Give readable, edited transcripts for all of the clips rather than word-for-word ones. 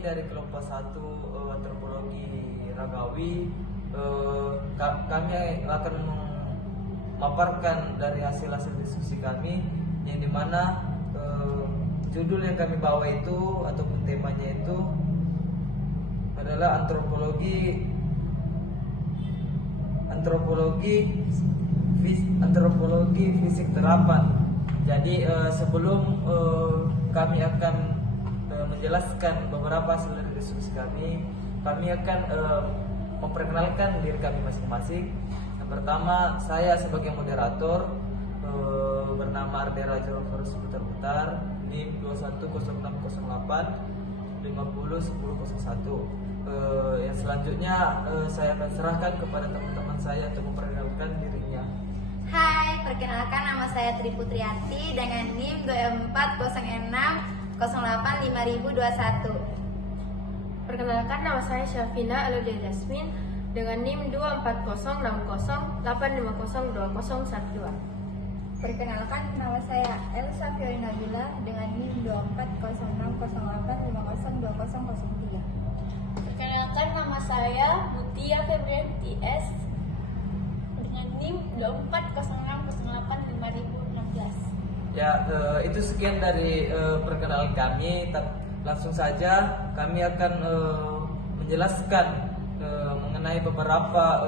kami dari kelompok 1 antropologi Ragawi, kami akan memaparkan dari hasil-hasil diskusi kami, yang dimana judul yang kami bawa itu ataupun temanya itu adalah antropologi fisik terapan. Jadi sebelum kami akan menjelaskan beberapa hasil dari diskusi kami akan memperkenalkan diri kami masing-masing. Yang pertama, saya sebagai moderator bernama Ardera Jawafurus Putar-Putar, NIM 210608 501001. Yang selanjutnya saya akan serahkan kepada teman-teman saya untuk memperkenalkan dirinya. Hai, perkenalkan nama saya Tri Putriati dengan NIM 2406085021. Perkenalkan, nama saya Syafina Aludia Jasmine dengan NIM 240608502012. Perkenalkan, nama saya Elsa Fiorina Nabila dengan NIM 240608502003. Perkenalkan, nama saya Mutia Febrianti S dengan NIM 2406085016. Ya, itu sekian dari perkenalan kami. Langsung saja kami akan menjelaskan mengenai beberapa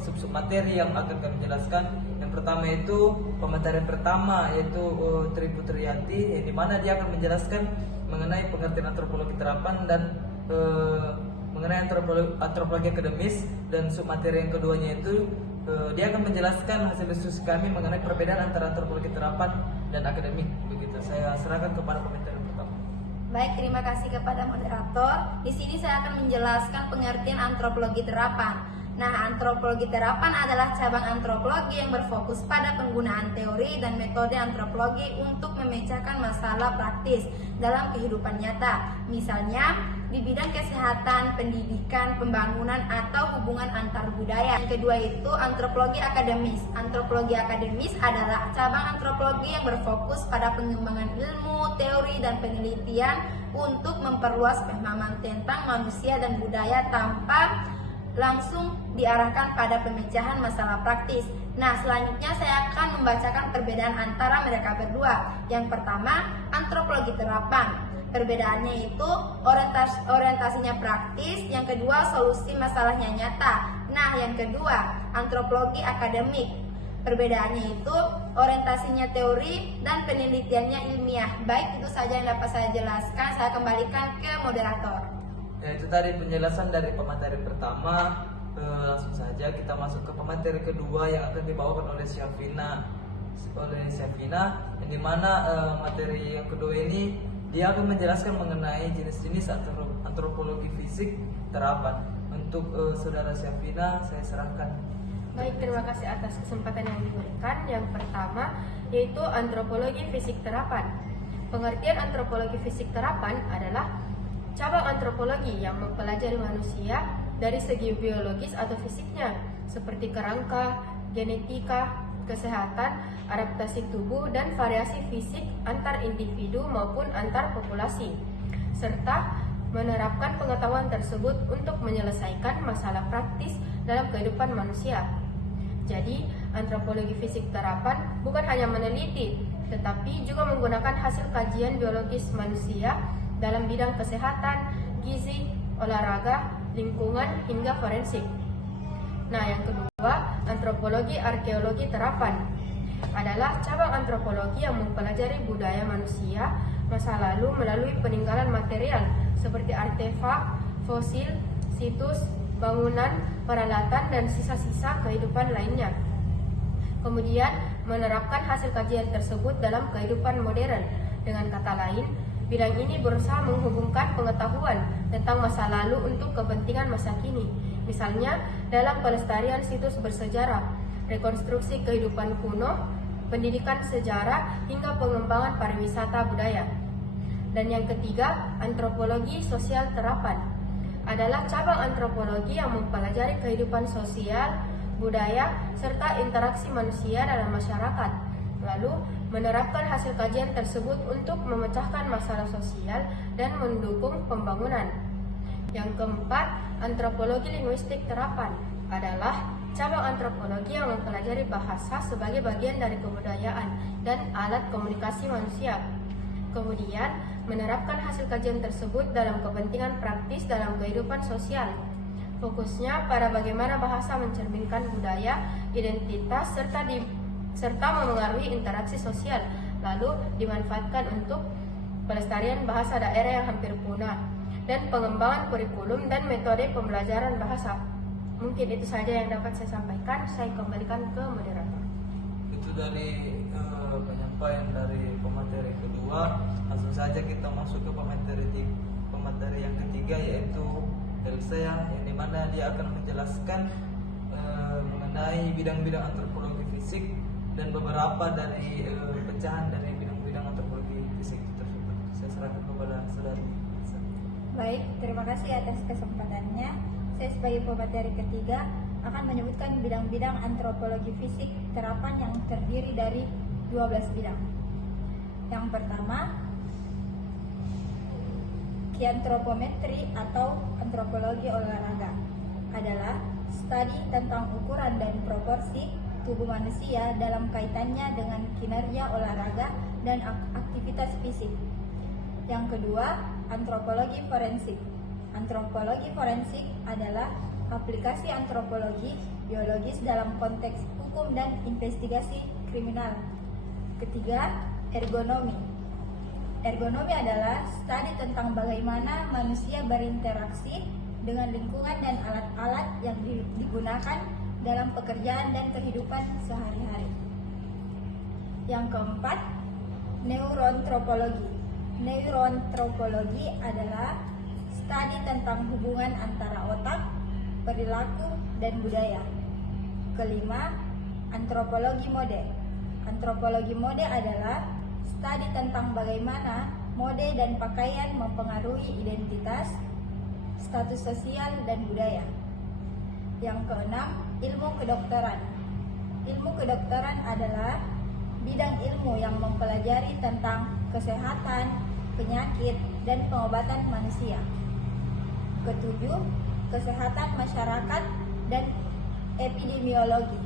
sub-sub materi yang akan kami jelaskan. Yang pertama itu pemateri pertama, yaitu Tri Putriati, yang dimana dia akan menjelaskan mengenai pengertian antropologi terapan dan mengenai antropologi akademis. Dan sub materi yang keduanya itu dia akan menjelaskan hasil diskusi kami mengenai perbedaan antara antropologi terapan dan akademik. Begitu, saya serahkan kepada pemateri pertama. Baik, terima kasih kepada moderator. Di sini saya akan menjelaskan pengertian antropologi terapan. Nah, antropologi terapan adalah cabang antropologi yang berfokus pada penggunaan teori dan metode antropologi untuk memecahkan masalah praktis dalam kehidupan nyata. Misalnya, di bidang kesehatan, pendidikan, pembangunan, atau hubungan antar budaya. Yang kedua itu antropologi akademis. Antropologi akademis adalah cabang antropologi yang berfokus pada pengembangan ilmu, teori, dan penelitian untuk memperluas pemahaman tentang manusia dan budaya tanpa langsung diarahkan pada pemecahan masalah praktis. Nah, selanjutnya saya akan membacakan perbedaan antara mereka berdua. Yang pertama, antropologi terapan. Perbedaannya itu orientasinya praktis, yang kedua solusi masalahnya nyata. Nah, yang kedua, antropologi akademik. Perbedaannya itu orientasinya teori dan penelitiannya ilmiah. Baik, itu saja yang dapat saya jelaskan. Saya kembalikan ke moderator. Ya, itu tadi penjelasan dari pemateri pertama. Langsung saja kita masuk ke pemateri kedua yang akan dibawakan oleh Syafina, yang dimana materi yang kedua ini dia akan menjelaskan mengenai jenis-jenis antropologi fisik terapan. Untuk saudara Syafina, saya serahkan. Baik, terima kasih atas kesempatan yang diberikan. Yang pertama yaitu antropologi fisik terapan. Pengertian antropologi fisik terapan adalah cabang antropologi yang mempelajari manusia dari segi biologis atau fisiknya, seperti kerangka, genetika, kesehatan, adaptasi tubuh, dan variasi fisik antar individu maupun antar populasi, serta menerapkan pengetahuan tersebut untuk menyelesaikan masalah praktis dalam kehidupan manusia. Jadi, antropologi fisik terapan bukan hanya meneliti, tetapi juga menggunakan hasil kajian biologis manusia dalam bidang kesehatan, gizi, olahraga, lingkungan, hingga forensik. Nah, yang kedua, antropologi arkeologi terapan adalah cabang antropologi yang mempelajari budaya manusia masa lalu melalui peninggalan material seperti artefak, fosil, situs, bangunan, peralatan, dan sisa-sisa kehidupan lainnya. Kemudian, menerapkan hasil kajian tersebut dalam kehidupan modern. Dengan kata lain, bidang ini berusaha menghubungkan pengetahuan tentang masa lalu untuk kepentingan masa kini. Misalnya, dalam pelestarian situs bersejarah, rekonstruksi kehidupan kuno, pendidikan sejarah, hingga pengembangan pariwisata budaya. Dan yang ketiga, antropologi sosial terapan adalah cabang antropologi yang mempelajari kehidupan sosial, budaya, serta interaksi manusia dalam masyarakat. Lalu, menerapkan hasil kajian tersebut untuk memecahkan masalah sosial dan mendukung pembangunan. Yang keempat, antropologi linguistik terapan adalah cabang antropologi yang mempelajari bahasa sebagai bagian dari kebudayaan dan alat komunikasi manusia. Kemudian, menerapkan hasil kajian tersebut dalam kepentingan praktis dalam kehidupan sosial. Fokusnya pada bagaimana bahasa mencerminkan budaya, identitas, serta memengaruhi interaksi sosial, lalu dimanfaatkan untuk pelestarian bahasa daerah yang hampir punah, dan pengembangan kurikulum dan metode pembelajaran bahasa. Mungkin itu saja yang dapat saya sampaikan. Saya kembalikan ke moderator. Itu dari penyampaian dari pemateri kedua. Langsung saja kita masuk ke pemateri yang ketiga, yaitu Elsa, yang dimana dia akan menjelaskan mengenai bidang-bidang antropologi fisik dan beberapa dari pecahan dari bidang-bidang antropologi fisik tersebut. Saya serahkan kepada saudari. Baik, terima kasih atas kesempatannya. Saya sebagai pemateri ketiga akan menyebutkan bidang-bidang antropologi fisik terapan yang terdiri dari 12 bidang. Yang pertama, kiantropometri atau antropologi olahraga adalah studi tentang ukuran dan proporsi tubuh manusia dalam kaitannya dengan kinerja olahraga dan aktivitas fisik. Yang kedua, antropologi forensik. Antropologi forensik adalah aplikasi antropologi biologis dalam konteks hukum dan investigasi kriminal. Ketiga, ergonomi. Ergonomi adalah studi tentang bagaimana manusia berinteraksi dengan lingkungan dan alat-alat yang digunakan dalam pekerjaan dan kehidupan sehari-hari. Yang keempat, neuroantropologi. Neuroantropologi adalah studi tentang hubungan antara otak, perilaku, dan budaya. Kelima, antropologi mode. Antropologi mode adalah studi tentang bagaimana mode dan pakaian mempengaruhi identitas, status sosial, dan budaya. Yang keenam, ilmu kedokteran. Ilmu kedokteran adalah bidang ilmu yang mempelajari tentang kesehatan, penyakit, dan pengobatan manusia. Ketujuh, kesehatan masyarakat dan epidemiologi.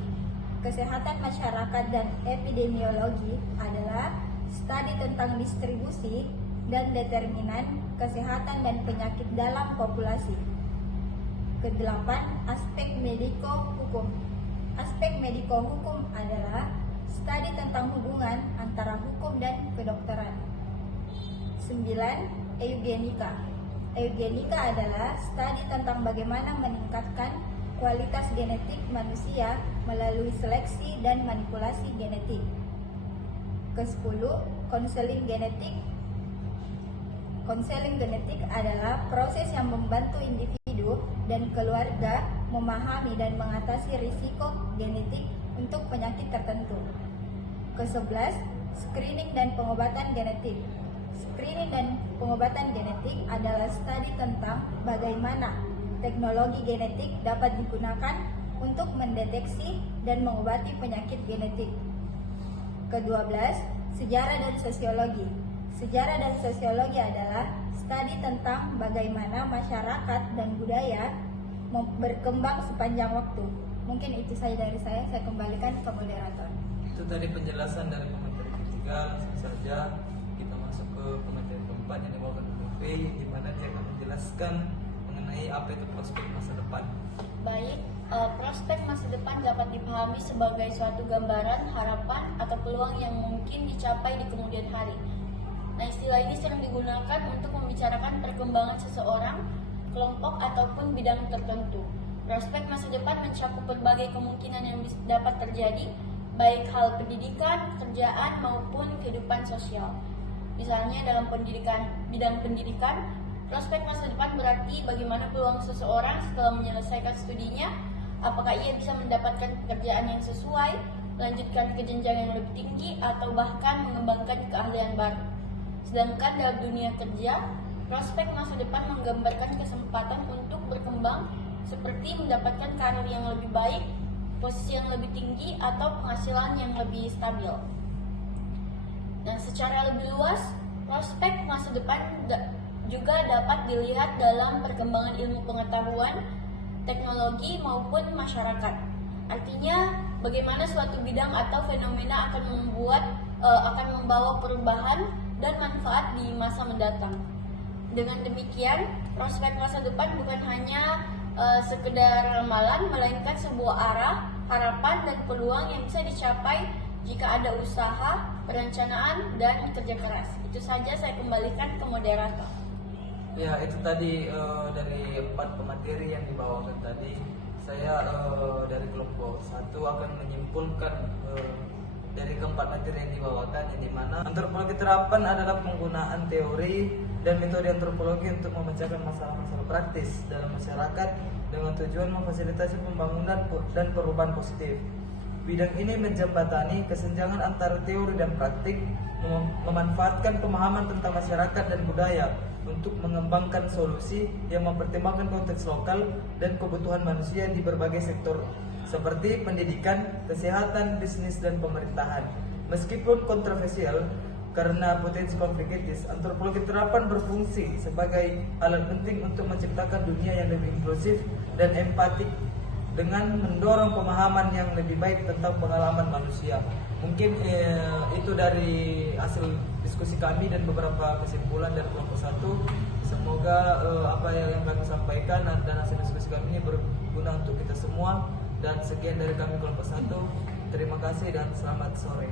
Kesehatan masyarakat dan epidemiologi adalah studi tentang distribusi dan determinan kesehatan dan penyakit dalam populasi. Kedelapan, aspek mediko-hukum. Aspek mediko-hukum adalah studi tentang hubungan antara hukum dan kedokteran. 9. Eugenika. Eugenika adalah studi tentang bagaimana meningkatkan kualitas genetik manusia melalui seleksi dan manipulasi genetik. Ke-10, konseling genetik. Konseling genetik adalah proses yang membantu individu dan keluarga memahami dan mengatasi risiko genetik untuk penyakit tertentu. Ke-11, screening dan pengobatan genetik. Screening dan pengobatan genetik adalah studi tentang bagaimana teknologi genetik dapat digunakan untuk mendeteksi dan mengobati penyakit genetik. Ke-12, sejarah dan sosiologi. Sejarah dan sosiologi adalah studi tentang bagaimana masyarakat dan budaya berkembang sepanjang waktu. Mungkin itu saja dari saya kembalikan ke moderator. Itu tadi penjelasan dari pemateri ketiga. Langsung saja kita masuk ke pemateri keempat yang dibawakan oleh di mana dia akan menjelaskan mengenai apa itu prospek masa depan. Baik, prospek masa depan dapat dipahami sebagai suatu gambaran, harapan, atau peluang yang mungkin dicapai di kemudian hari. Nah, istilah ini sering digunakan untuk membicarakan perkembangan seseorang, kelompok, ataupun bidang tertentu. Prospek masa depan mencakup berbagai kemungkinan yang dapat terjadi, baik hal pendidikan, kerjaan, maupun kehidupan sosial. Misalnya dalam bidang pendidikan, prospek masa depan berarti bagaimana peluang seseorang setelah menyelesaikan studinya, apakah ia bisa mendapatkan pekerjaan yang sesuai, melanjutkan ke jenjang yang lebih tinggi, atau bahkan mengembangkan keahlian baru. Sedangkan dalam dunia kerja, prospek masa depan menggambarkan kesempatan untuk berkembang seperti mendapatkan karir yang lebih baik, posisi yang lebih tinggi, atau penghasilan yang lebih stabil. Dan secara lebih luas, prospek masa depan juga dapat dilihat dalam perkembangan ilmu pengetahuan, teknologi maupun masyarakat. Artinya, bagaimana suatu bidang atau fenomena akan membawa perubahan dan manfaat di masa mendatang. Dengan demikian, prospek masa depan bukan hanya sekedar ramalan, melainkan sebuah arah, harapan, dan peluang yang bisa dicapai jika ada usaha, perencanaan, dan kerja keras. Itu saja, saya kembalikan ke moderator. Ya, itu tadi dari 4 pemateri yang dibawakan tadi. Saya dari kelompok 1 akan menyimpulkan dari keempat materi yang dibawakan, yang dimana antropologi terapan adalah penggunaan teori dan metode antropologi untuk memecahkan masalah-masalah praktis dalam masyarakat dengan tujuan memfasilitasi pembangunan dan perubahan positif. Bidang ini menjembatani kesenjangan antara teori dan praktik, memanfaatkan pemahaman tentang masyarakat dan budaya untuk mengembangkan solusi yang mempertimbangkan konteks lokal dan kebutuhan manusia di berbagai sektor seperti pendidikan, kesehatan, bisnis, dan pemerintahan. Meskipun kontroversial karena potensi konflik etis, antropologi terapan berfungsi sebagai alat penting untuk menciptakan dunia yang lebih inklusif dan empatik dengan mendorong pemahaman yang lebih baik tentang pengalaman manusia. Mungkin itu dari hasil diskusi kami dan beberapa kesimpulan dari kelompok 1. Semoga apa yang kami sampaikan dan hasil diskusi kami ini berguna untuk kita semua. Dan sekian dari kami kelompok 1. Terima kasih dan selamat sore.